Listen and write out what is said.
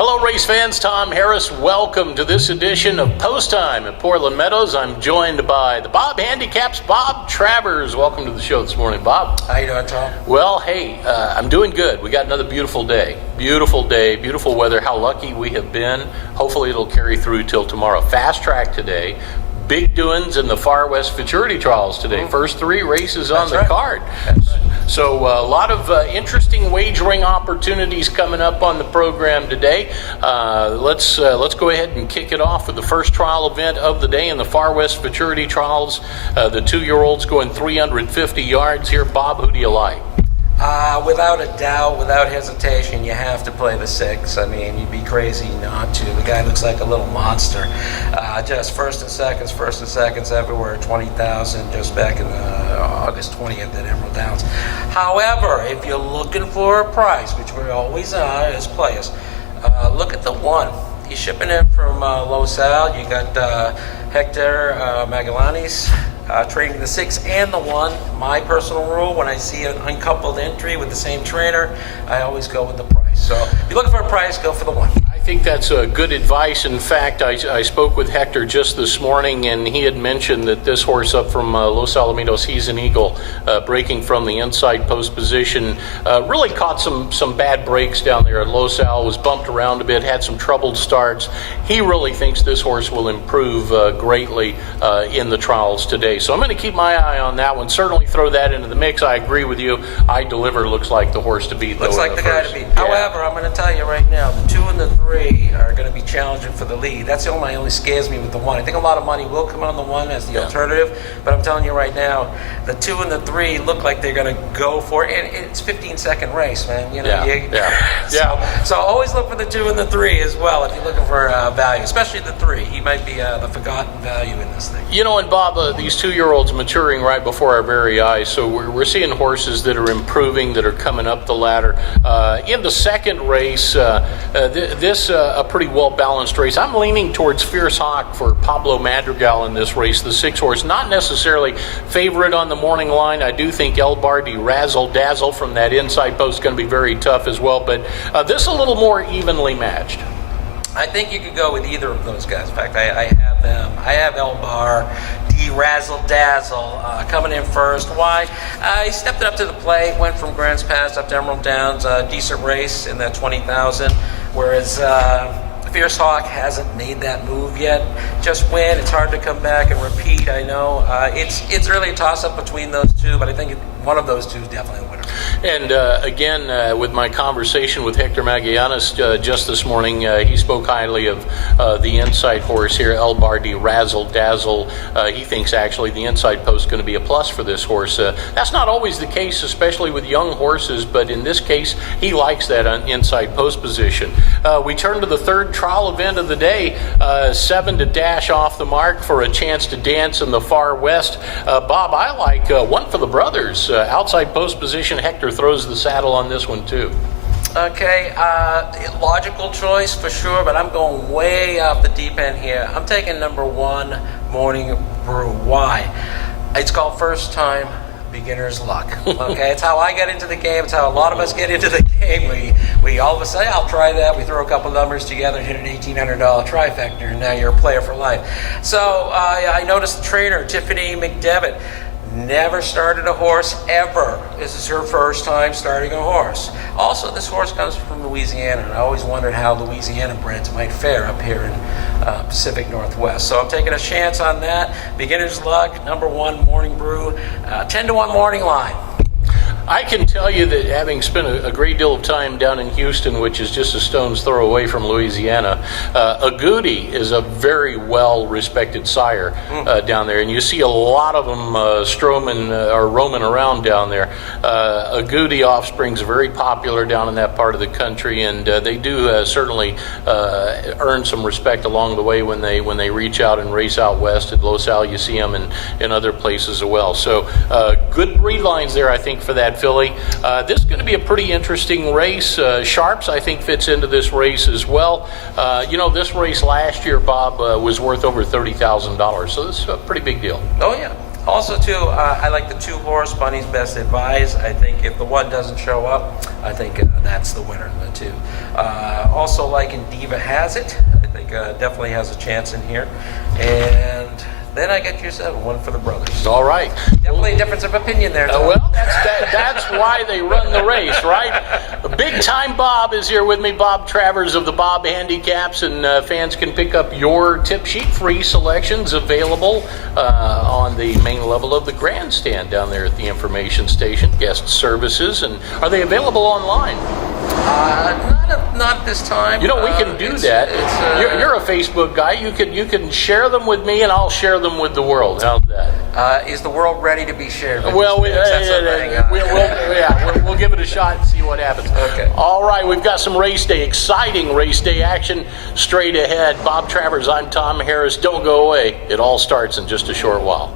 Hello, race fans. Tom Harris. Welcome to this edition of Post Time at Portland Meadows. I'm joined by the Bob Handicaps, Bob Travers. Welcome to the show this morning, Bob. How you doing, Tom? Well, hey, I'm doing good. We got another beautiful day. Beautiful day, beautiful weather. How lucky we have been. Hopefully it'll carry through till tomorrow. Fast track today. Big doings in the Far West Futurity Trials today. First three races on the card. So a lot of interesting wagering opportunities coming up on the program today. Let's go ahead and kick it off with the first trial event of the day in the Far West Futurity Trials. The 2-year-olds going 350 yards here. Bob, who do you like? Without a doubt, without hesitation, you have to play the 6. I mean, you'd be crazy not to. The guy looks like a little monster. Just first and seconds everywhere, 20,000 just back in August 20th at Emerald Downs. However, if you're looking for a price, which we always are as players, look at the 1. You're shipping in from Los Al. You got Hector Magallanes. Trading the 6 and the 1. My personal rule, when I see an uncoupled entry with the same trainer, I always go with the price. So if you're looking for a price, go for the 1. I think that's good advice. In fact, I spoke with Hector just this morning, and he had mentioned that this horse up from Los Alamitos, he's an eagle, breaking from the inside post position, really caught some bad breaks down there at Los Al, was bumped around a bit, had some troubled starts. He really thinks this horse will improve greatly in the trials today. So I'm going to keep my eye on that one. Certainly throw that into the mix. I agree with you. I Deliver looks like the horse to beat. Looks like the guy to beat. Yeah. However, I'm going to tell you right now, the 2 and the 3 are going to be challenging for the lead. That's the only scares me with the 1. I think a lot of money will come on the 1 as the alternative, but I'm telling you right now, the 2 and the 3 look like they're going to go for it. And it's 15-second race, man. You know, So always look for the 2 and the 3 as well if you're looking for value, especially the 3. He might be the forgotten value in this thing. You know, and Bob, these 2-year-olds maturing right before our very eyes. So we're seeing horses that are improving, that are coming up the ladder. In the second race, this a pretty well-balanced race. I'm leaning towards Fierce Hawk for Pablo Madrigal in this race, the 6 horse. Not necessarily favorite on the morning line. I do think El Bardi Razzle Dazzle from that inside post is going to be very tough as well, but this a little more evenly matched. I think you could go with either of those guys. In fact, I have them. I have El Bar, Razzle Dazzle coming in first. Why? He stepped it up to the plate, went from Grants Pass up to Emerald Downs, decent race in that 20,000. Whereas Fierce Hawk hasn't made that move yet. Just win. It's hard to come back and repeat. I know it's really a toss-up between those two, but I think one of those two is definitely the winner. And again, with my conversation with Hector Magallanes just this morning, he spoke highly of the inside horse here, El Bardi Razzle Dazzle. He thinks actually the inside post is going to be a plus for this horse. That's not always the case, especially with young horses, but in this case, he likes that inside post position. We turn to the third trial event of the day, 7 to dash off the mark for a chance to dance in the Far West. Bob, I like one for the brothers. Outside post position, Hector throws the saddle on this one too. Okay, logical choice for sure, but I'm going way off the deep end here. I'm taking number 1, Morning Brew. Why? It's called First Time Beginner's Luck. Okay, it's how I get into the game. It's how a lot of us get into the game. We all of a sudden, I'll try that. We throw a couple numbers together and hit an $1,800 trifecta, and now you're a player for life. So I noticed the trainer, Tiffany McDevitt, never started a horse ever. This is her first time starting a horse. Also, this horse comes from Louisiana, and I always wondered how Louisiana breds might fare up here in Pacific Northwest. So I'm taking a chance on that. Beginner's Luck, number 1, Morning Brew, 10-1 morning line. I can tell you that having spent a great deal of time down in Houston, which is just a stone's throw away from Louisiana, Agouti is a very well-respected sire down there, and you see a lot of them roaming around down there. Agouti offspring's very popular down in that part of the country, and they do certainly earn some respect along the way when they reach out and race out west at Los Al. You see them in other places as well. So good breed lines there, I think, for that filly. This is going to be a pretty interesting race. Sharps, I think, fits into this race as well. This race last year, Bob, was worth over $30,000, so this is a pretty big deal. Oh, yeah. Also, too, I like the 2-horse Bunny's Best Advice. I think if the 1 doesn't show up, I think that's the winner of the 2. Also liking Diva Has It. I think definitely has a chance in here. And then I get you 7, 1 for the brothers. All right. Definitely a difference of opinion there, Tom. Well, that's why they run the race, right? Big Time Bob is here with me, Bob Travers of the Bob Handicaps, and fans can pick up your tip sheet. Free selections available on the main level of the grandstand down there at the information station. Guest services, and are they available online? Not this time. You know, we can do that. You're a Facebook guy. You can share them with me, and I'll share them with the world. How's that? Is the world ready to be shared? Well, we'll give it a shot and see what happens. Okay. All right, we've got some exciting race day action straight ahead. Bob Travers, I'm Tom Harris. Don't go away. It all starts in just a short while.